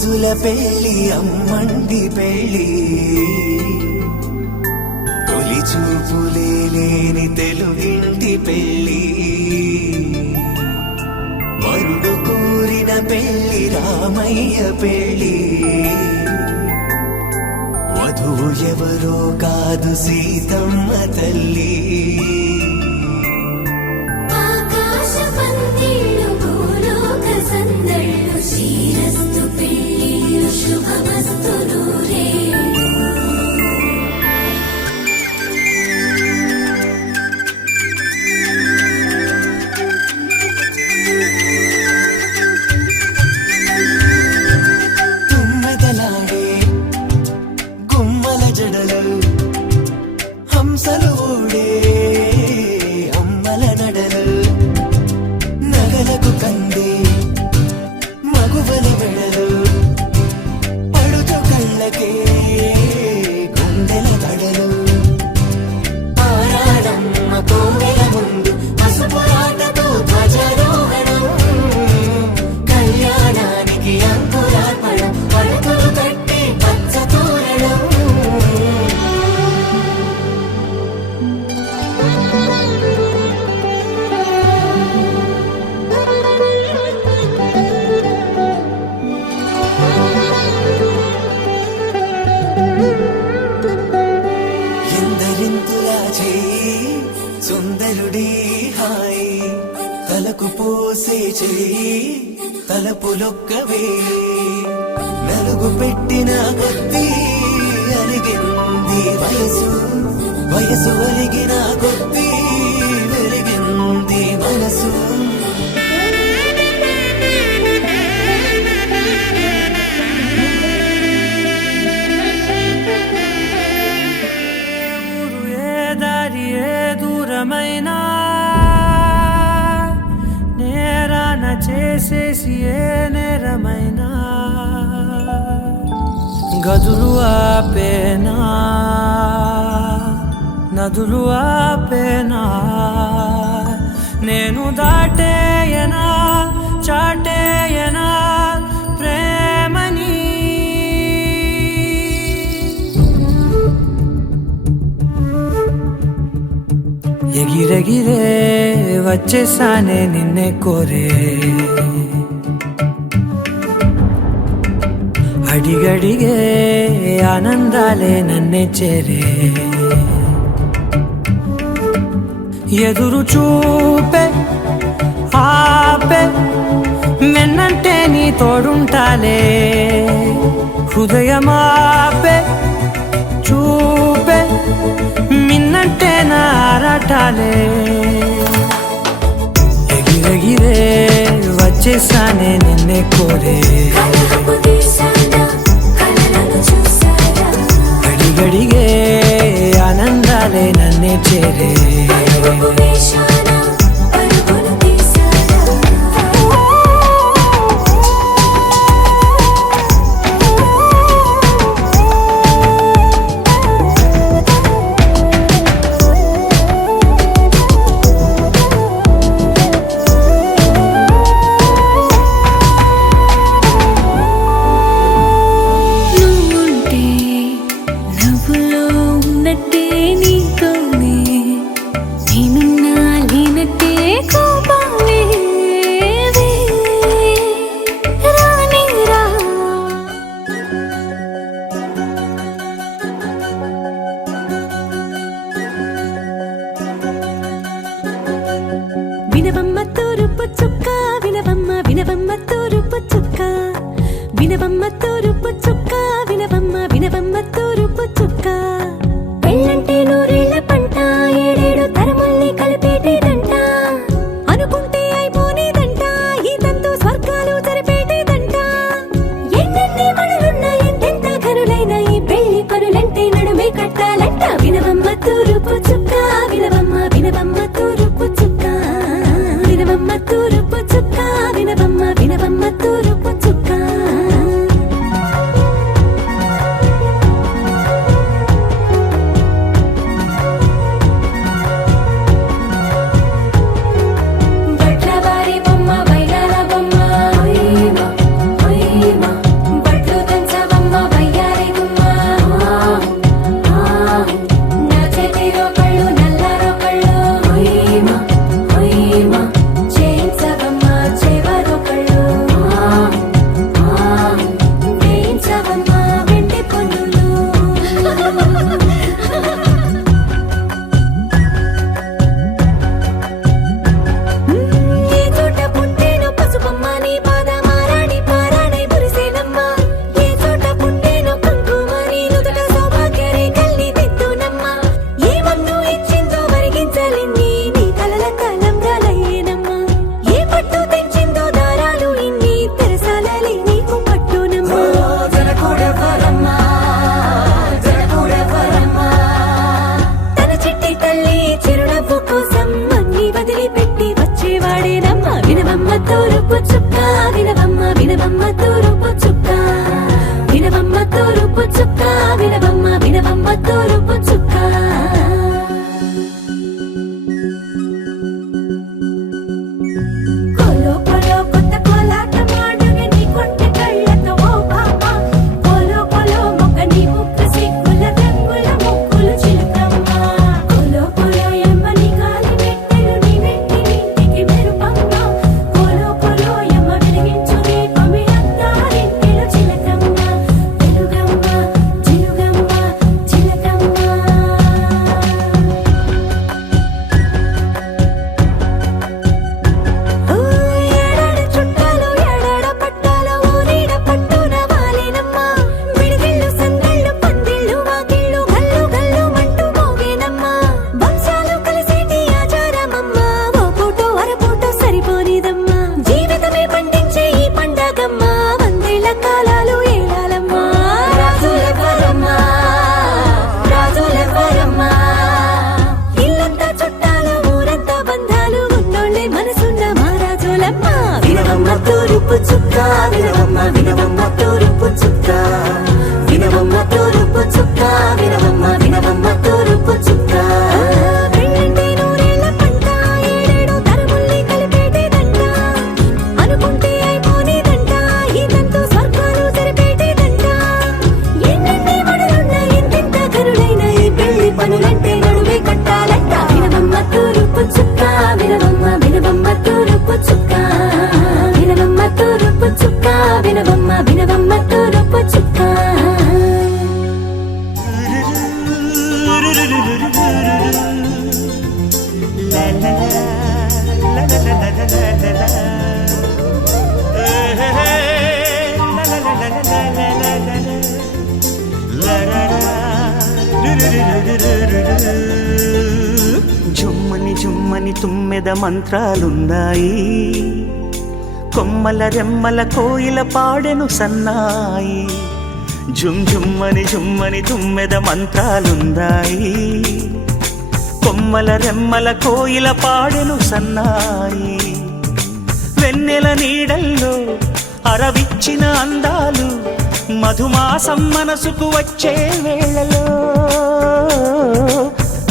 రోజుల పెళ్లి అమ్మండి పెళ్లి చూపులే లేని తెలుగింటి పెళ్ళి వరుడు కోరిన పెళ్ళి రామయ్య పెళ్ళి వధువు ఎవరో కాదు సీతమ్మ తల్లి ఆకాశ పందిళ్ళు భూలోక సందళ్ళు శ్రీరస్తు పెళ్ళిళ్ళు శుభమస్తు నూరే హంసలు ఊడే అమ్మల నడలు నగలకు కంది మగువల మెడలు పడుచు కళ్ళకే గుండెల తడలు ఆరాడమ్మ కోవెల ముందు పసుపు రాటతో ధ్వజారోహణం కళ్యాణానికి అంకురార్పణం పడకలు కట్టి పచ్చ తోరణం ఎందరింతులా చేయి సుందరుడి హాయి తలకు పోసే చేయి తలపులొక్కవే నలుగు పెట్టిన కొద్దీ అరిగింది వయసు వయసు ఒరిగిన కొద్దీ వెలిగింది మనసు దూరమైనా నేరాన చేసేసి ఏ నేరమైనా గదులు ఆపేనా నదులు ఆపేనా నేను దాటేయనా చాటేయనా ప్రేమని ఎగిరెగిరే వచ్చేసానే నిన్నే కోరే అడిగడిగే ఆనందాలే నన్నే చేరే ఎదురు చూపే ఆపే మెన్నంటే నీ తోడుంటాలే హృదయమాపే చూపే మిన్నంటే నా ఆరాటాలే ఎగిరెగిరే వచ్చేసానే నిన్నే కోరే కలహపు తీసాడా కలలను చూసాడా గడిగడిగే ఆనందాలే నన్నే చేరే అడుగు వేశాడా పరుగులు తీసాడా నువ్వుంటే నవ్వులో ఉన్నట్టే నీతోనే నేనున్నా లేనట్టే కోపాలే రానే రా వినవమ్మ తూరుపు చుక్క వినవమ్మ వినవమ్మ తూరుపు చుక్క వినవమ్మ తూరుపు చుక్క వినవమ్మ వినవమ్మ తూరుపు చుక్క పెళ్ళంటే నూరేళ్ల పంట ఏడేడు తరముల్ని కలిపేటేదంట అనుకుంటే అయిపోనేదంట ఈ తంతు స్వర్గాలు జరిపేటేదంట ఎన్నెన్ని మనులున్న ఎంతెంత ఘనులైన ఈ పెళ్లి పనులంటే నడుమే కట్టాలంట వినవమ్మ తూరుపు చుక్క వినవమ్మ వినవమ్మ తూరుపు చుక్క వినవమ్మ తూరుపు చుక్క వినవమ్మ వినవమ్మ తూరుపు చుక్క బట్లవారి బొమ్మ వైరాల బొమ్మ ఓయ్ మా బట్లు దంచవమ్మ వయ్యారి గుమ్మ కనులంటే నడువే కట్టాలంట వినవమ్మ తూరుపు చుక్క వినవమ్మ వినవమ్మ తూరుపు చుక్క వినవమ్మ తూరుపు చుక్క వినవమ్మ వినవమ్మ తూరుపు చుక్క జుమ్మని జుమ్మని తుమ్మెద మంత్రాలున్నాయి కొమ్మల రెమ్మల కోయిల పాడెను సన్నాయి జుమ్ జుమ్మని జుమ్మని తుమ్మెద మంత్రాలున్నాయి కొమ్మల రెమ్మల కోయిల పాడెను సన్నాయి వెన్నెల నీడల్లో అరవిచ్చిన అందాలు మధుమాసం మనసుకు వచ్చే వేళలో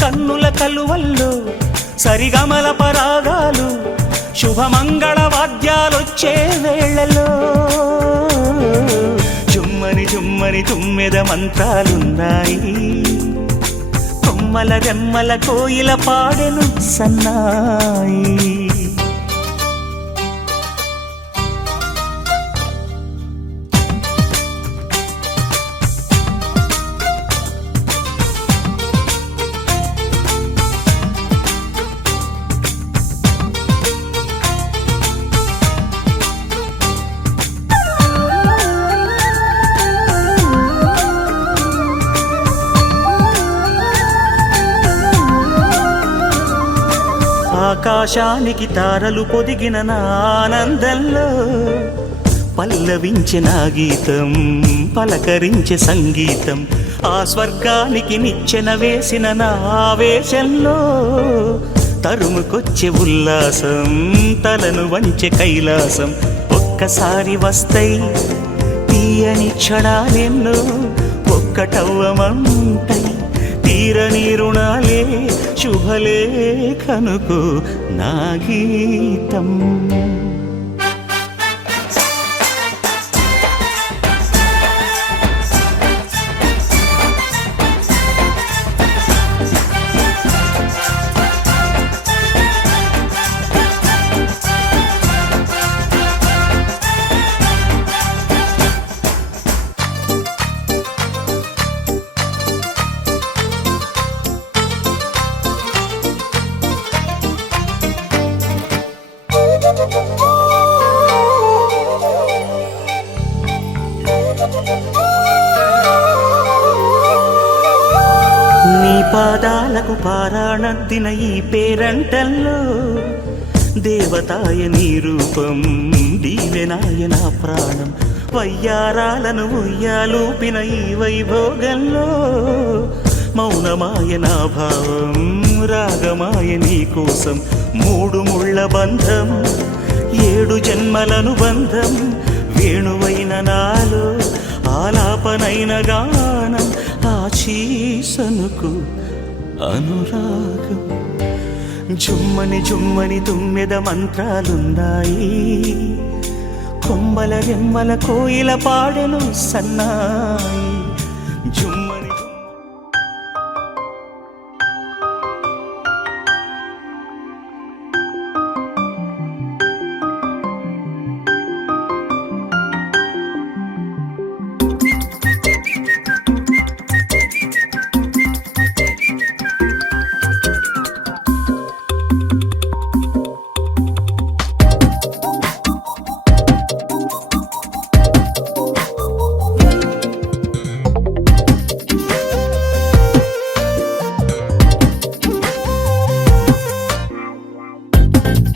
కన్నుల కలువల్లో సరిగమల పరాగాలు శుభమంగళ వాద్యాలొచ్చే వేళలో జుమ్మని జుమ్మని తుమ్మెద మంత్రాలున్నాయి కొమ్మల రెమ్మల కోయిల పాడెను సన్నాయి ఆకాశానికి తారలు పొదిగిన నా ఆనందంలో పల్లవించే నా గీతం పలకరించే సంగీతం ఆ స్వర్గానికి నిచ్చెన వేసిన నా ఆవేశంలో తరుముకొచ్చే ఉల్లాసం తలను వంచే కైలాసం ఒక్కసారి వస్తాయి తీయని క్షణాలెన్నో ఒక్కటవ్వమంటై తీరని రుణాలే శుభలేఖనుకు నా గీతం నీ పాదాలకు పారాణద్దిన ఈ పేరంటల్లో దేవతాయ నీ రూపం దీవెనాయ నా ప్రాణం వయ్యారాలను ఉయ్యాలూపిన ఈ వైభోగంలో మౌనమాయ నా భావం రాగమాయ నీ కోసం మూడు ముళ్ళ బంధం 7 జన్మలను బంధం వేణువైన నాలో ఆలాపనైన గానం ఆశీసనుకు అనురాగం జుమ్మని జుమ్మని తుమ్మెద మంత్రాలున్నాయి కొమ్మల రెమ్మల కోయిల పాడెను సన్నాయి జుమ్మని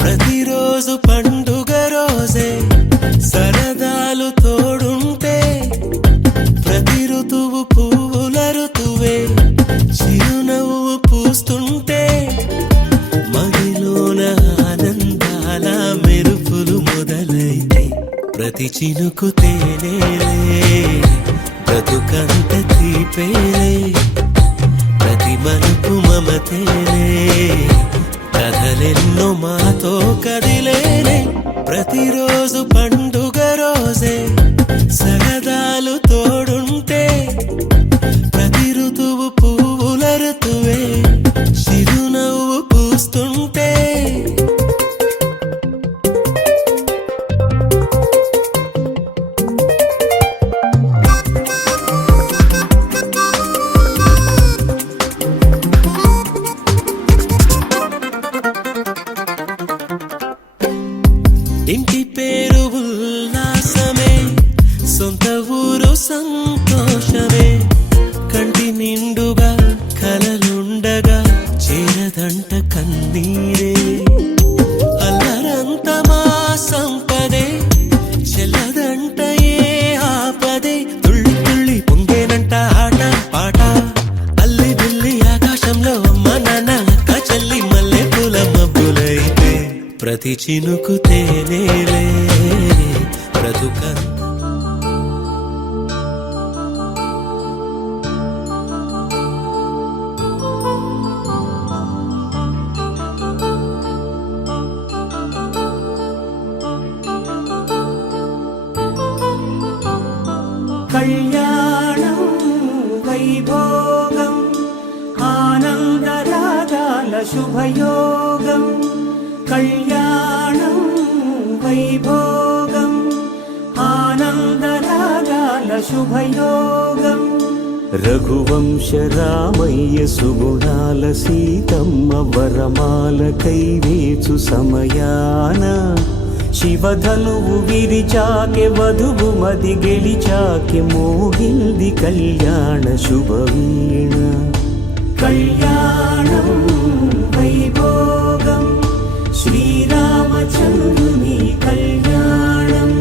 ప్రతిరోజు పండుగ రోజే సరదాలు తోడుంటే ప్రతి ఋతువు పువ్వుల ఋతువే చిరునవ్వు పూస్తుంటే మదిలోన ఆనందాల మెరుపులు మొదలైతే ప్రతి చినుకు తేనేలే బ్రతుకంత తీపేలే ప్రతి మలుపు మమతేలే కథలెన్నో మాతో కదిలేనే ప్రతిరోజు పండుగ రోజే సరదాలు తోడుంటే ప్రతి ఋతువు పువ్వుల ఋతువే చిరునవ్వు పూస్తుంటే ఇంటి పేరు ఉల్లాసమే, సొంత ఊరు సంతోషమే. కంటి నిండుగా కలలుండగా చేరదంట కన్నీరే. అల్లరంత మా సంపదే, చెల్లదంట ఏ ఆపదే. తుళ్ళి తుళ్ళి పొంగేనంట ఆట పాట, అల్లి బిల్లి ఆకాశంలో అమ్మ నాన్న అక్క చెల్లి మల్లె పూల మబ్బులైతే ప్రతి చినుకు తేనేలే బ్రతుకంత. కళ్యాణం వైభోగం ఆనందరాగాల శుభయోగం. కళ్యాణం వైభోగం ఆనందరాగాల శుభయోగం. రఘువంశ రామయ్య సుగుణాల సీతమ్మ వరమాల కైవేచు సమయాన శివధనువు విరిచాకె వధువు మది గెలిచాకె మోగింది కళ్యాణ శుభవీణ. కళ్యాణం వైభోగం శ్రీరామచంద్రుని కళ్యాణం.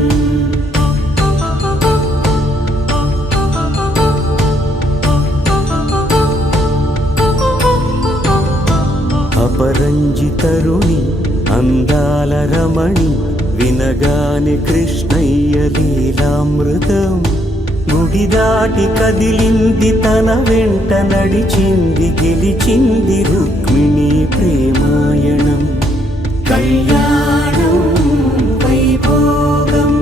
అపరంజి తరుణి అందాల రమణి వినగానే కృష్ణయ్య లీలామృతం. గుడి దాటి కదిలింది తన వెంట నడిచింది గెలిచింది రుక్మిణి ప్రేమాయణం. కళ్యాణం వైభోగం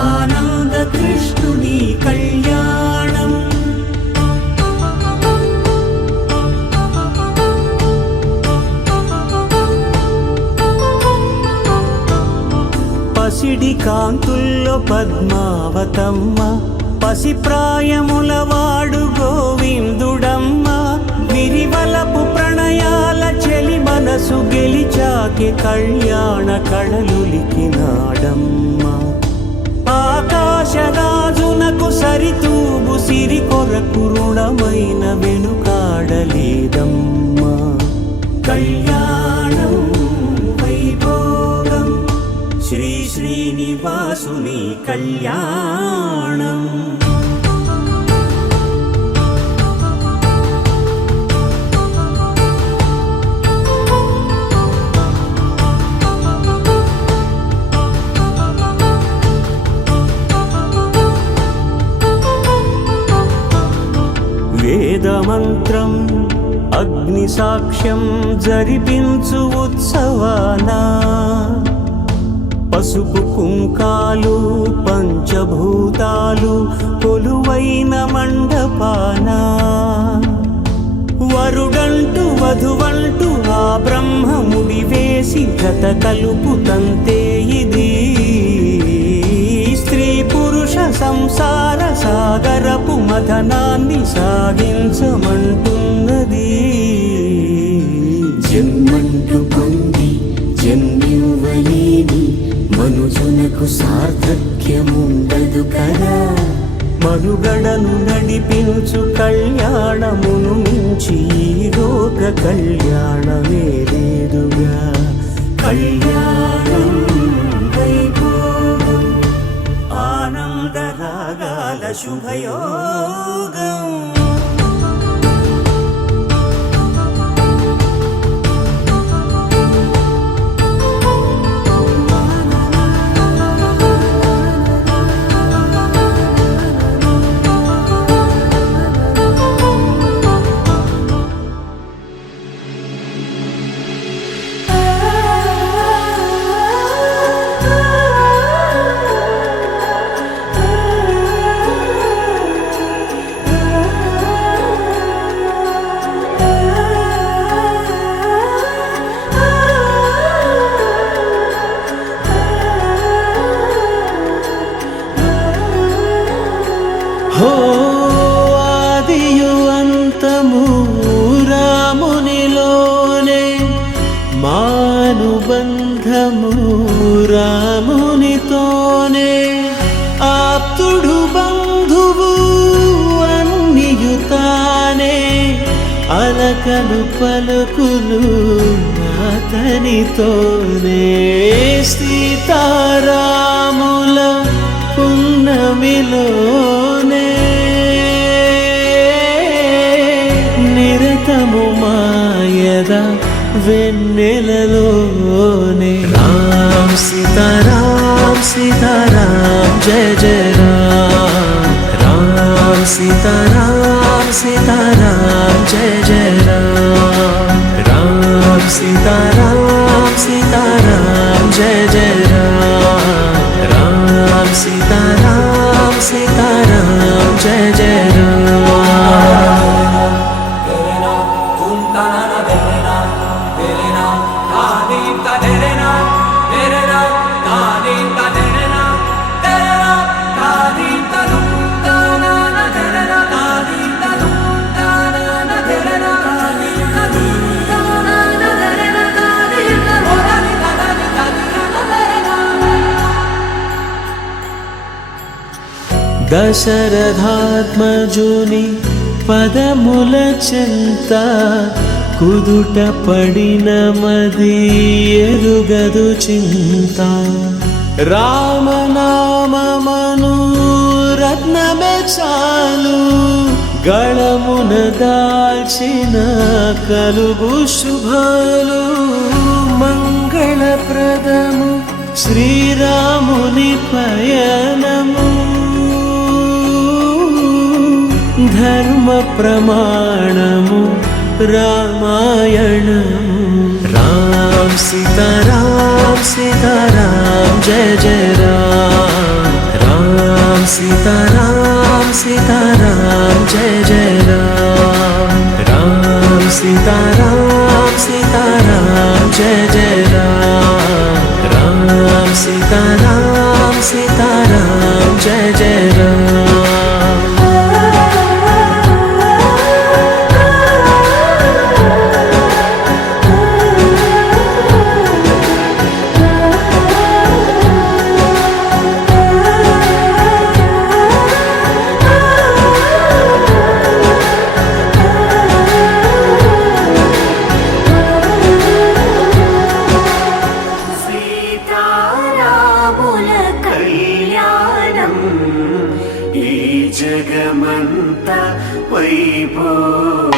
ఆనంద కృష్ణుని కళ్యాణం. పసిడి కాంతుల్లో పద్మావతమ్మ, పసిప్రాయముల వాడు గోవిందుడమ్మ. విరివలపు ప్రణయాల చెలి మనసు గెలిచాకే కళ్యాణ కళలులికినాడమ్మ. ఆకాశరాజునకు సరితూబు సిరి కొరకు రుణమైన వెనుకాడలేదమ్మా. కళ్యాణం వైభోగం శ్రీ శ్రీనివాసుని కళ్యాణం. వేదమంత్రం అగ్ని సాక్ష్యం జరిపించు ఉత్సవానా. పసుపు కుంకాలు పంచభూతాలు కొలువైన మండపాన. వరుడంటూ వధువంటూ ఆ బ్రహ్మముడి వేసి జత కలుపుతంతే ఇది. స్త్రీ పురుష సంసార సాగరపు మథనాన్ని సాగించమంటున్నది. జన్మంటూ పొంది జన్మివ్వలేని మనుజునకు సార్థక్యముండదు కదా. మనుగడను నడిపించు కళ్యాణమును మించి ఈ లోక కళ్యాణమే లేదుగా. కళ్యాణం వైభోగం ఆనందరాగాల శుభయోగం. అనుబంధము రామునితోనే ఆప్తుడు బంధువు అన్నియుతానే అలకలు పలుకులు అతనితోనే సీతారాముల పున్నమిలోనే నిరతము మాయద వెన్నెలలోనే రామ్ సీతారాం సీతారాం జయ జయ రామ్ రామ్ సీతారాం సీతారాం జయ జయ రామ్ రామ్ సీతారాం సీతారాం జయ జయ రామ్ రామ్ సీతారాం సీతారాం జయ జయ రామ్ దశరథాత్మజుని పదముల చెంత కుదుట పడిన మది ఎరుగదు చింత రామనామమను రత్నమే చాలు గళమున దాల్చిన కలుగు శుభాలు మంగళప్రదము శ్రీరాముని పయనము ధర్మ ప్రమాణము రామాయణము రామ్ సీతారాం సీతారాం జయ జయ రామ్ రామ్ సీతారాం సీతారాం జయ జయ రామ్ రామ్ సీతారాం సీతారాం జయ జయ రామ్ రామ్ సీతారాం సీతారాం జయ జయ రామ్ జగమంతా వైభోగం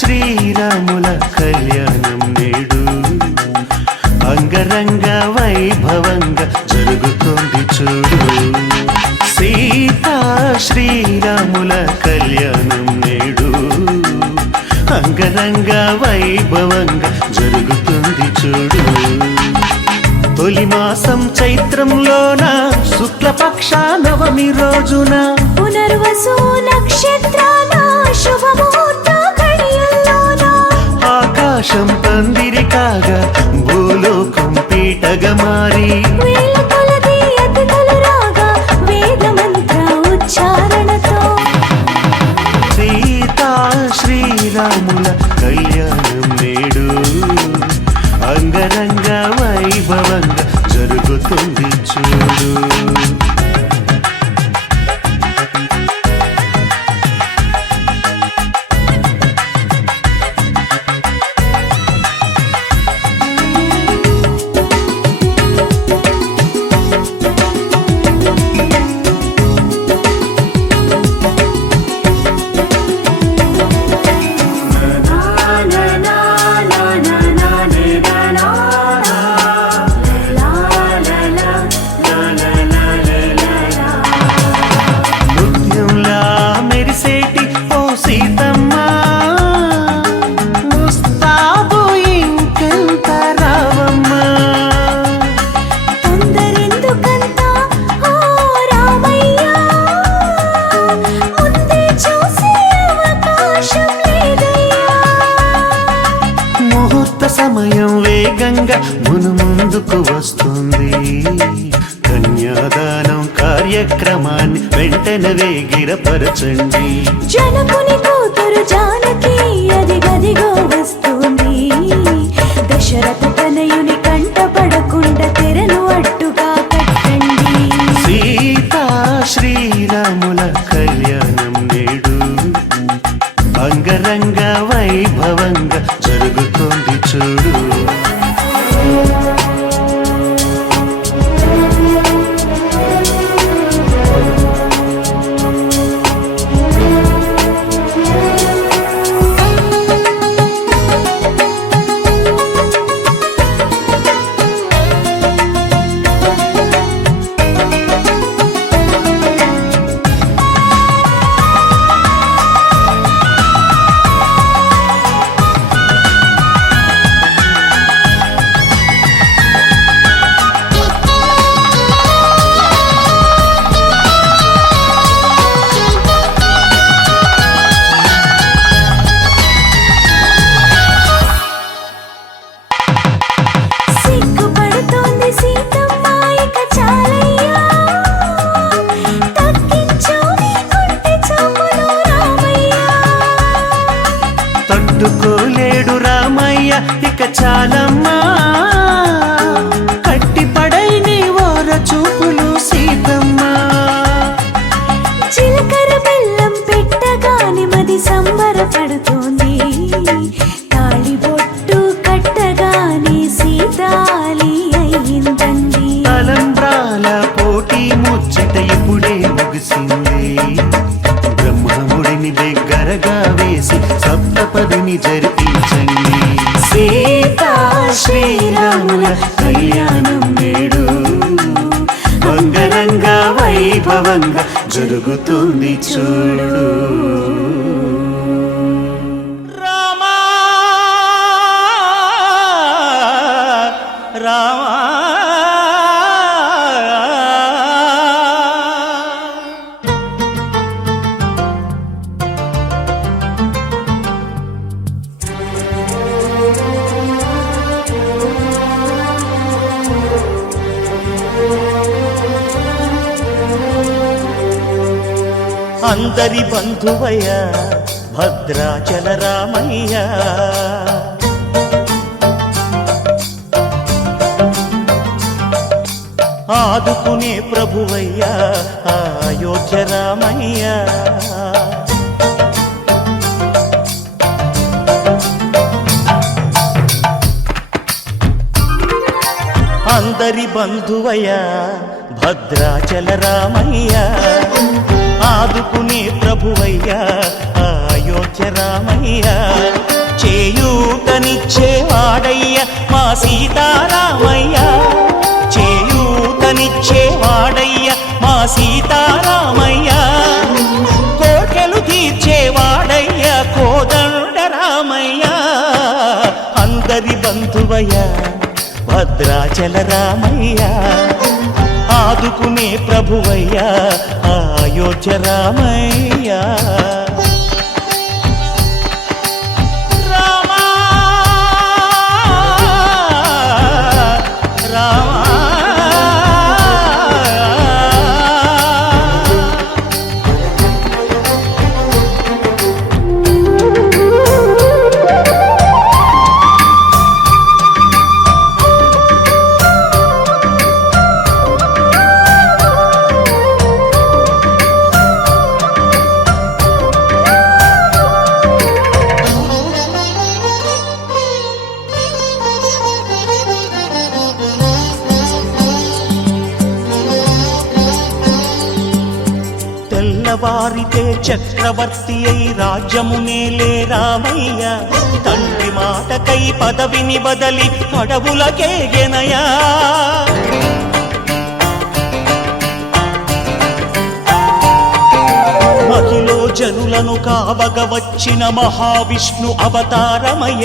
శ్రీరాముల కళ్యాణం నేడు అంగరంగ వైభవంగా జరుగుతోంది చూడు సీతా శ్రీరాముల కళ్యాణం నేడు అంగరంగ వైభవంగా జరుగుతుంది చూడు తొలి మాసం చైత్రంలోన శుక్లపక్ష నవమి రోజున పునర్వసు నక్షత్రాల శుభముహూర్త ఘడియల్లోన ఆకాశం పందిరి కాగా భూలోకం పీటగా మారి వేల కొలది అతిథులు రాగా వేద మంత్ర ఉచ్చారణతో సీతా శ్రీరాముల కళ్యాణం నేడు అంగరంగ వైభవంగా జరుగుతుంది చూడు సమయం వేగంగా ముందుకు వస్తుంది. కన్యాదానం కార్యక్రమాన్ని వెంటనే వేగిరపరచండి. జనకుని కూతురు జానకి అది గదిగో వస్తుంది. దశరథ తనయుని కంటపడకుండా తెరను అడ్డుగా కట్టండి. సీతా శ్రీరాముల కళ్యాణం నేడు అంగరంగ వైభవంగా జరుగుతోంది చూడు. సిగ్గుపడుతోంది సీతమ్మ ఇక చాలయ్యా. తగ్గించు నీ కొంటె చూపులు రామయ్యా. తట్టుకోలేడు రామయ్య ఇక చాలమ్మా. కట్టిపడై నీ ఓర చూపులు సీతమ్మ. చిలకర బెల్లం పెట్టగానే మది సంబరపడుతోంది. తాళిబొట్టు కట్టగానే సీతాలి అయిందండి. తలంబ్రాల పోటీ ముచ్చట ఇప్పుడే ముగిసింది. బ్రహ్మముడిని దగ్గరగా వేసి సప్తపదిని జరిపించండి. సీతా శ్రీరాముల కళ్యాణం నేడు అంగరంగ వైభవంగా జరుగుతుంది చూడు. రామా రామా అందరి బంధువయ్య భద్రాచల రామయ్య. ఆదుకునే ప్రభువయ్య అయోధ్య రామయ్య. అందరి బంధువయ్య భద్రాచల రామయ్య. ఆదుకునే ప్రభువయ్య అయోధ్య రామయ్య. చేయూతనిచ్చేవాడయ్య మా సీతారామయ్య. చేయూతనిచ్చేవాడయ్య మా సీతారామయ్య. కోటెలు తీర్చేవాడయ్య కోదండ రామయ్య. అందరి బంధువయ్య భద్రాచల రామయ్య. ఆదుకునే ప్రభువయ్య అయోధ్య రామయ్య. రామా రామా తెల్లవారితే చక్రవర్తి అయి రాజ్యమునేలే రామయ్య. తండ్రి మాటకై పదవిని బదలి అడవులకేగెనయా. మహిలో జనులను కావగ వచ్చిన మహావిష్ణు అవతారమయ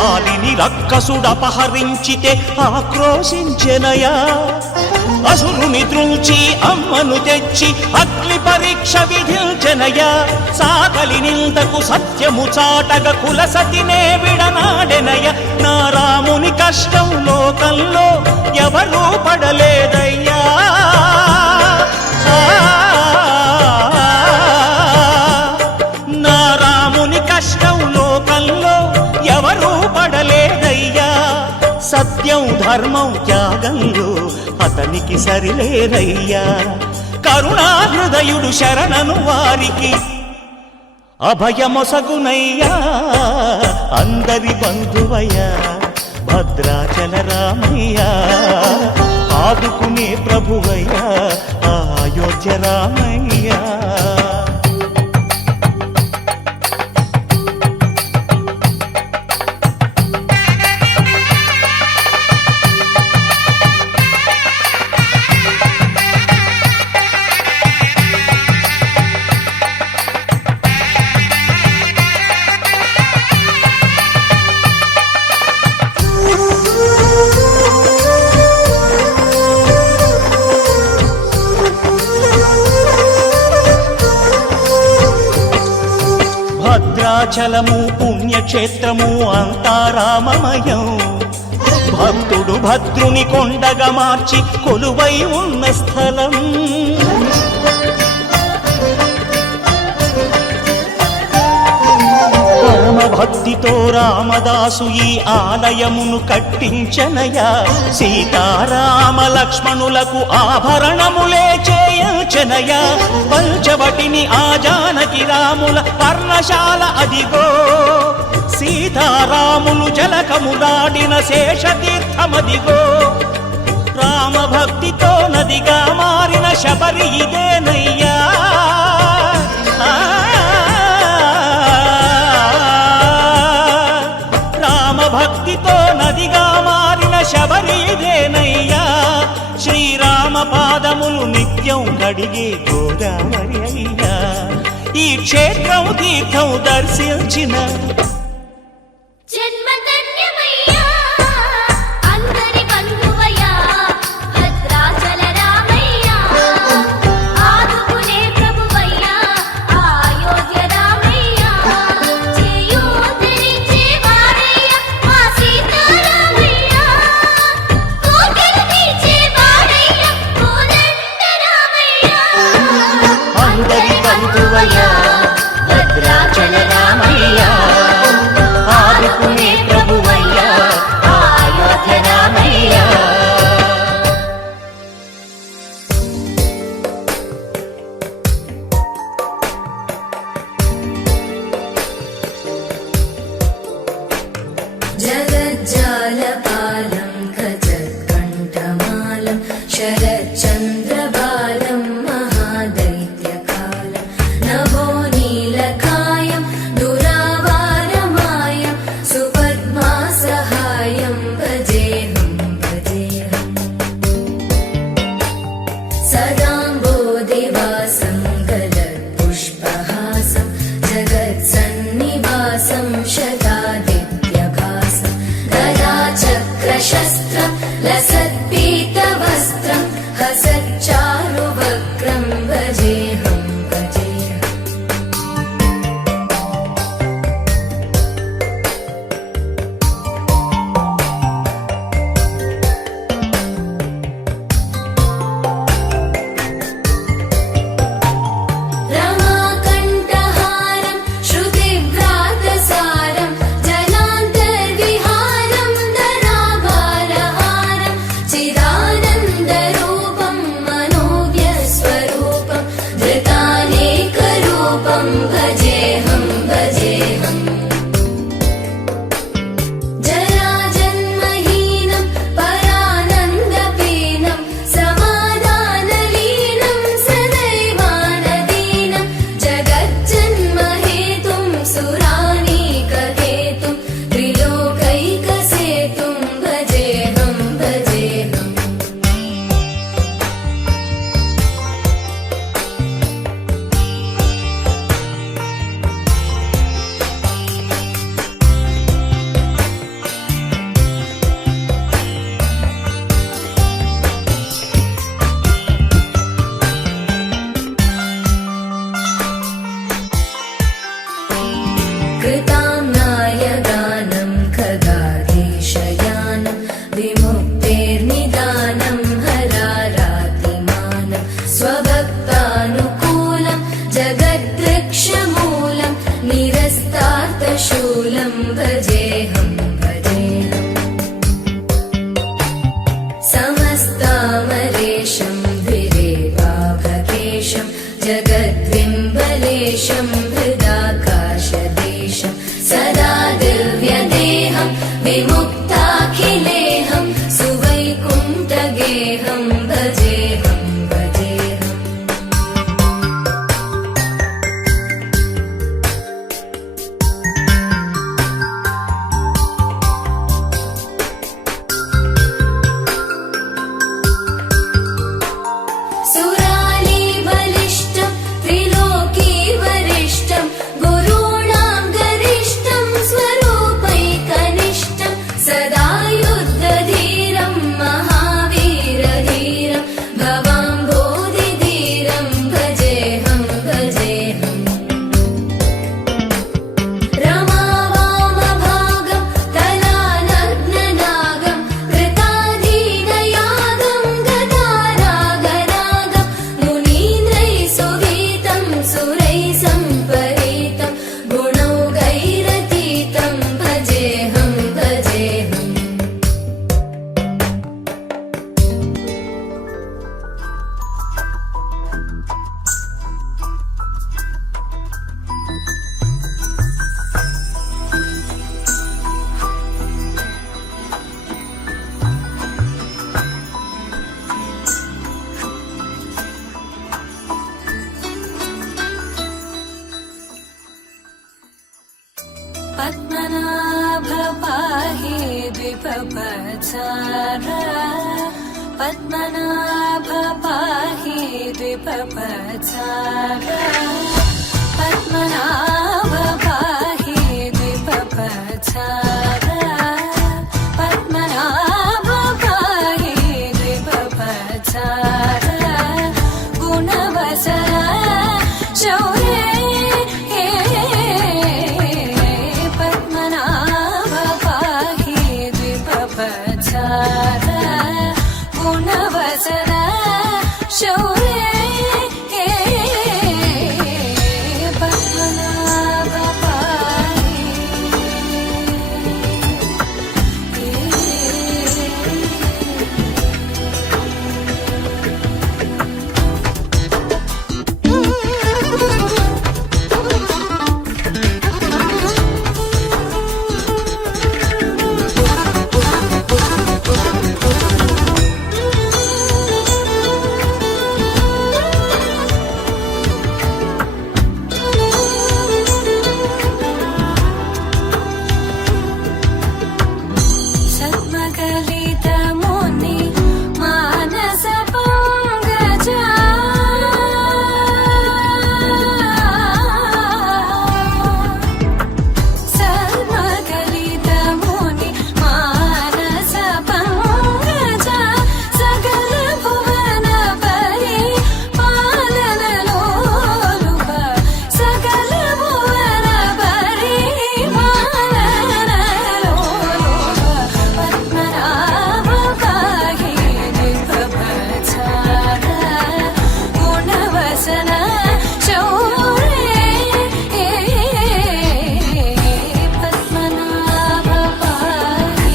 ఆలిని రక్కసుడపహరించితే ఆక్రోశించెనయా అసురుని ద్రుంచి అమ్మను తెచ్చి అగ్ని పరీక్ష విధించెనయా సాగలి నిందకు సత్యము చాటగ కులసతినే విడనాడెనయ నా రాముని కష్టం లోకంలో ఎవరూ పడలేదయ్యా నా రాముని కష్టం లోకంలో ఎవరూ పడలేదయ్యా సత్యం ధర్మం త్యాగంలో అతనికి సరిలేరయ్యా కరుణాహృదయుడు శరణను వారికి అభయమొసగునయ్యా అందరి బంధువయ్యా భద్రాచల రామయ్యా ఆదుకునే ప్రభువయ్యా అయోధ్య రామయ్యా భద్రాచలము పుణ్యక్షేత్రము అంతా రామమయం భక్తుడు భద్రుని కొండగా మార్చి కొలువై ఉన్న స్థలం పరమ భక్తితో రామదాసు ఈ ఆలయమును కట్టించనయా సీతారామ లక్ష్మణులకు ఆభరణములే చేయించనయా పంచవటిని ఆ జానకి రాముల పర్ణశాల అదిగో సీతారాములు జలకములాడిన శేషతీర్థమదిగో రామభక్తితో నదిగా మారిన శబరి ఇదేనయ్యా భక్తితో నదిగా మారిన శబరి ఇదేనయ్యా శ్రీరామ పాదములు నిత్యం కడిగే గోదావరి అయ్యా ఈ క్షేత్రం తీర్థం దర్శించిన భద్రాచల రామయ్యా ఆదుకునే ప్రభువయ్యా అయోధ్య రామయ్యా జగజ్జాలపాలం ఖజత్కంఠమాలం శరచంద్రబాలం మహాదైత్యకాలం నభోనీలకాయం దురావారమాయం సుపద్మాసహాయం భజేహం భజేహం సదాంబోదివాసం గలత్పుష్పహాసం జగత్సన్నివాసం శతాదిత్యభాసం గదాచక్రశస్త్రం లసత్పీతవస్త్రం హసచ్చారువక్రం భజేహం భజేహం రమాకంఠహారం శృతివ్రాతసారం జనాంతర్విహారం ధరాభారహారం देशं हृदाकाशदेशं सदा दिव्यदेहं विमुक्ताखिलेहं सुवैकुण्ठगेहं भजेहं भजेहम् सुराली बलिष्ठं त्रिलोकी वरिष्ठं गुरूणां गरिष्ठं स्वरूपैकनिष्ठं सदा युद्धधीरं महावीरधीरं भवाम्भोधिधीरं भजेहं भजेहम् रमावामभागं तलानग्ननागं कृताधीनयागं गदारागरागं मुनीन्द्रैः सुवीतं सुरैः सम्परीतं गुणौघैरतीतं भजेहं भजेहम् पद्मनाभ पाहि द्विपपचार पद्मनाभ पाहि द्विपपचार पद्मनाभ पाहि द्विपपचार पद्मनाभ पाहि द्विपपचार गुणवसर शौर्ये पद्मनाभ पाहि द्विपपचार गुणवसर शौर्ये पद्मनाभ पाहि सद्मकलितमुनि मानसपङ्कजा सद्मकलितमुनि मानसपङ्कजा सकलभुवनपरि पालनलोलुप सकलभुवनपरि पालनलोलुप पद्मनाभ पाहि द्विपपचार गुणवसन शौर्ये पद्मनाभ पाहि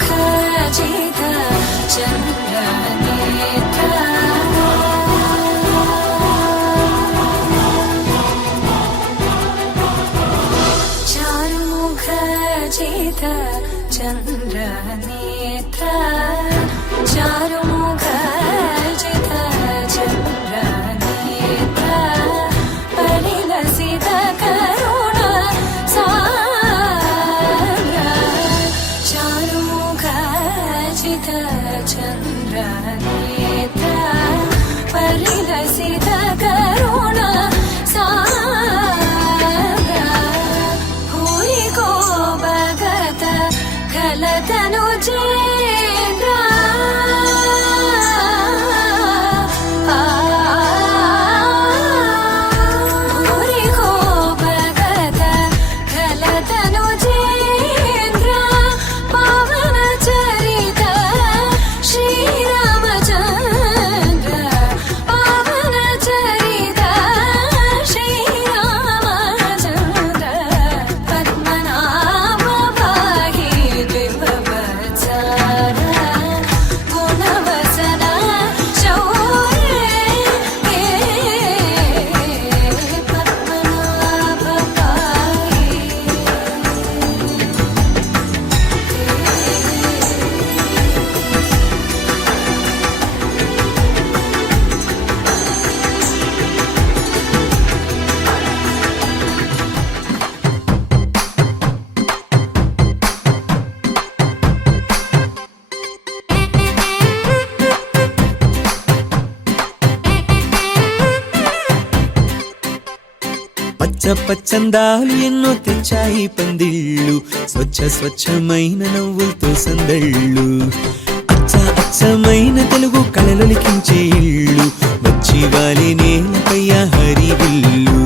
चारुमुखजित चन्द्रनेत्र चारुमुखजित चन्द्रनेत्र चारुमुखजित चन्द्रनेत्र परिलसित करुण सागर चारुमुखजित चन्द्रनेत्र परिलसित करुण सागर भूरि को भगत खलतनुजेन्द्र పచ్చందాలు ఎన్నో తెచ్చాయి పందిళ్ళు, స్వచ్ఛమైన నవ్వులతో సందళ్ళు. అచ్చమైన తెలుగు కళలొలికించే ఇళ్ళు, వచ్చి వాలి నేలపై హరివిల్లు.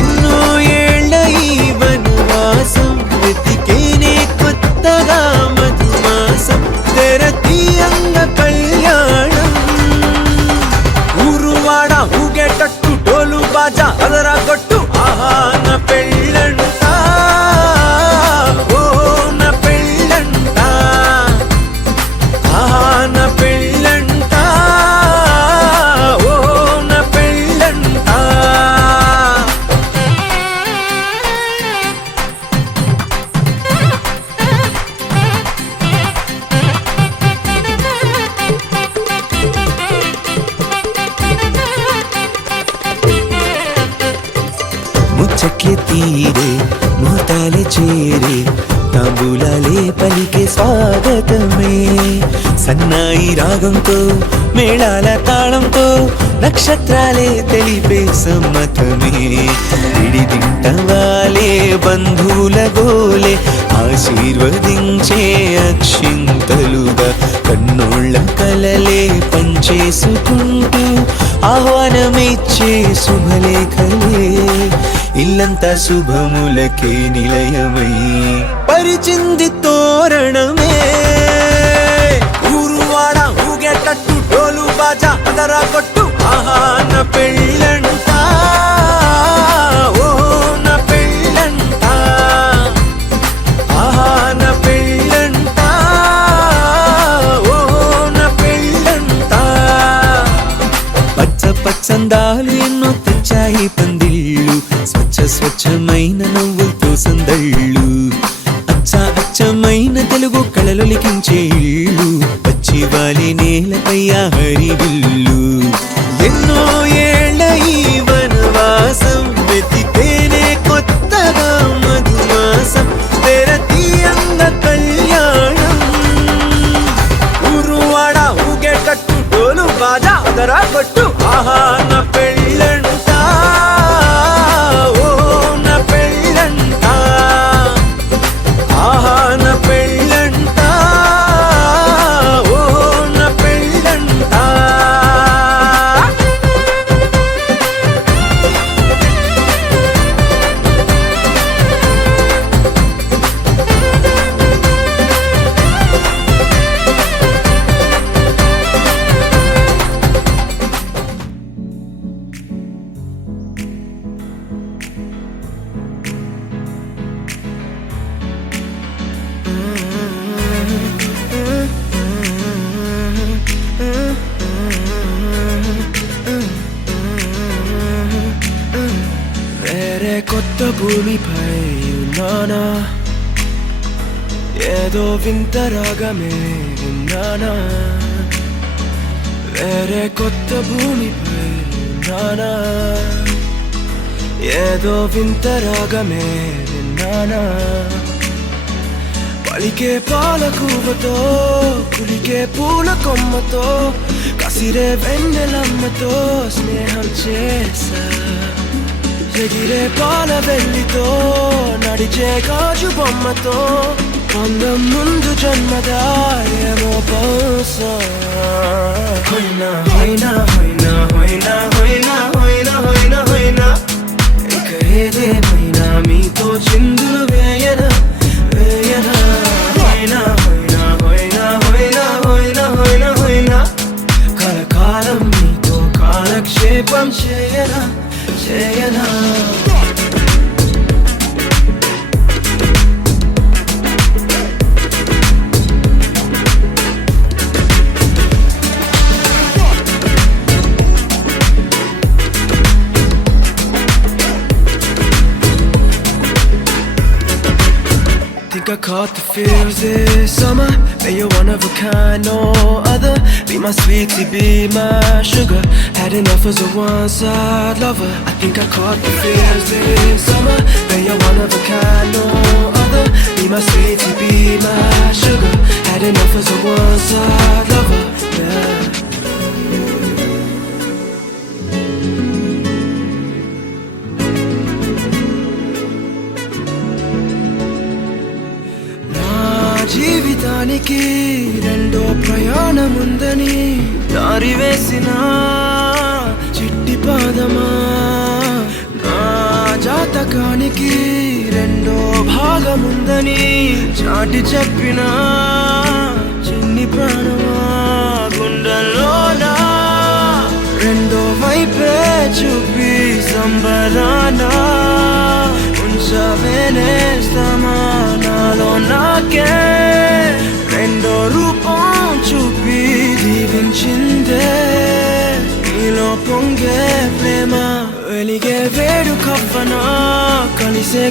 ఎన్నో ఏళ్ళ ఈ వనవాసం వెతికేనే కొత్తగా మధుమాసం, తెరతీయంగ కళ్యాణం. ఊరువాడ ఊగేటట్టు డోలు బాజా అదరా కొట్టు, ఆహా నా పెళ్ళంట, ఓ నా పెళ్ళంట, ఆహా నా పెళ్ళంట, ఓ నా పెళ్ళంట. ముచ్చట్లే తీరే ముహూర్తాలే చేరే, తాంబూలాలే పలికే స్వాగతమే. సన్నాయి రాగంతో మేళాల తాళంతో నక్షత్రాలే తెలిపే సమ్మతమే. విడిదింటవాలే బంధువుల గోలే ఆశీర్వదించే అక్షింతలుగా, కన్నోళ్ళ కలలే పంచేసుకుంటూ ఆహ్వానమిచ్చే శుభలేఖలే. ఇల్లంతా శుభములకే నిలయమై పరిచింది తోరణమే. ఊరువాడ ఊగేటట్టు డోలు బాజా అదరా కొట్టు, ఆహా నా పెళ్ళంట, ఓ నా పెళ్ళంట, ఆహా నా పెళ్ళంట, ఓ నా పెళ్ళంట. పచ్చందాలు ఎన్నో తెచ్చాయి పందిళ్ళు, స్వచ్ఛమైన నవ్వులతో సందళ్ళు. అచ్చమైన తెలుగు కళలొలికించే ఇళ్ళు, వచ్చి వాలి నేలపై హరివిల్లు. ఎన్నో ఏళ్ళ ఈ వనవాసం వెతికేనే కొత్తగా మధుమాసం, తెరతీయంగ కళ్యాణం. ఊరువాడ ఊగేటట్టు డోలు బాజా అదరా కొట్టు, ఆహా నా పెళ్ళంట, ఓ నా పెళ్ళంట, ఆహా నా పెళ్ళంట, ఓ నా పెళ్ళంట. వేరే కొత్త భూమిపై ఉన్నానా, ఏదో వింత రాగమే విన్నానా. వేరే కొత్త భూమిపై ఉన్నానా, ఏదో వింత రాగమే విన్నానా. పలికే పాలకూవతో కులికే పూల కొమ్మతో, కసిరే వెన్నెలమ్మతో స్నేహం చేసా. ఎగిరే పాల వెల్లితో నడిచే గాజు బొమ్మతో, అందం ముందు జన్మదా ఏమో బహుశా. హోయినా హోయినా హోయినా హోయినా హోయినా హోయినా హోయినా హోయినా, ఇక ఏదేమైనా మీతో చిందులు వేయనా వేయనా. హోయినా హోయినా హోయినా హోయినా హోయినా హోయినా హోయినా, కలకాలం మీతో కాలక్షేపం చేయనా చేయనా. Think I caught the feels this summer, that you're one of a kind, no other. Be my sweetie, be my sugar, had enough as a one-side lover. I think I caught the feels this summer, that you're one of a kind, no other. Be my sweetie, be my sugar, had enough as a one-side lover. Yeah. జీవితానికి రెండో ప్రయాణముందని దారి వేసిన చిట్టి పాదమా నా జాతకానికి రెండో భాగముందని చాటి చెప్పిన చిన్ని ప్రాణమా గుండెల్లోనా రెండో వైపే చూపి సంబరానా ఉంచవేనేస్తామా నాలో నాకే రెండో రూపం చూపి దీవించిందే నీలో పొంగే ప్రేమ వెలిగే వేడు కవ్వనా కలిసే